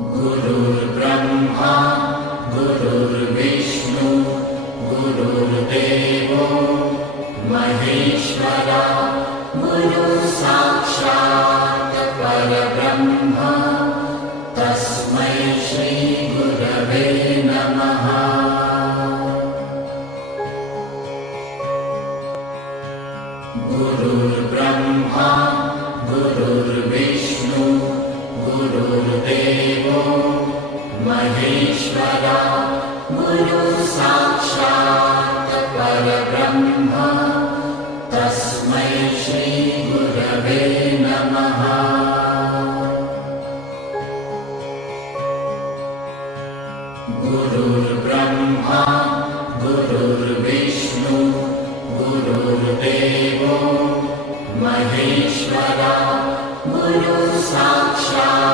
गुरुर्ब्रह्मा गुरुर्विष्णु गुरुर्देवो महेश्वरा गुरुसाक्षात् परब्रह्म तस्मै श्री गुरवे नमः। गुरुर्ब्रह्मा गुरुर्विष्णु गुरुर्देवो महेश्वरा गुरुसाक्षात् परब्रह्म तस्मै श्री गुरवे नमः। गुरुर्ब्रह्मा गुरुर्विष्णु गुरुर्देवो महेश्वरा गुरुसाक्षात्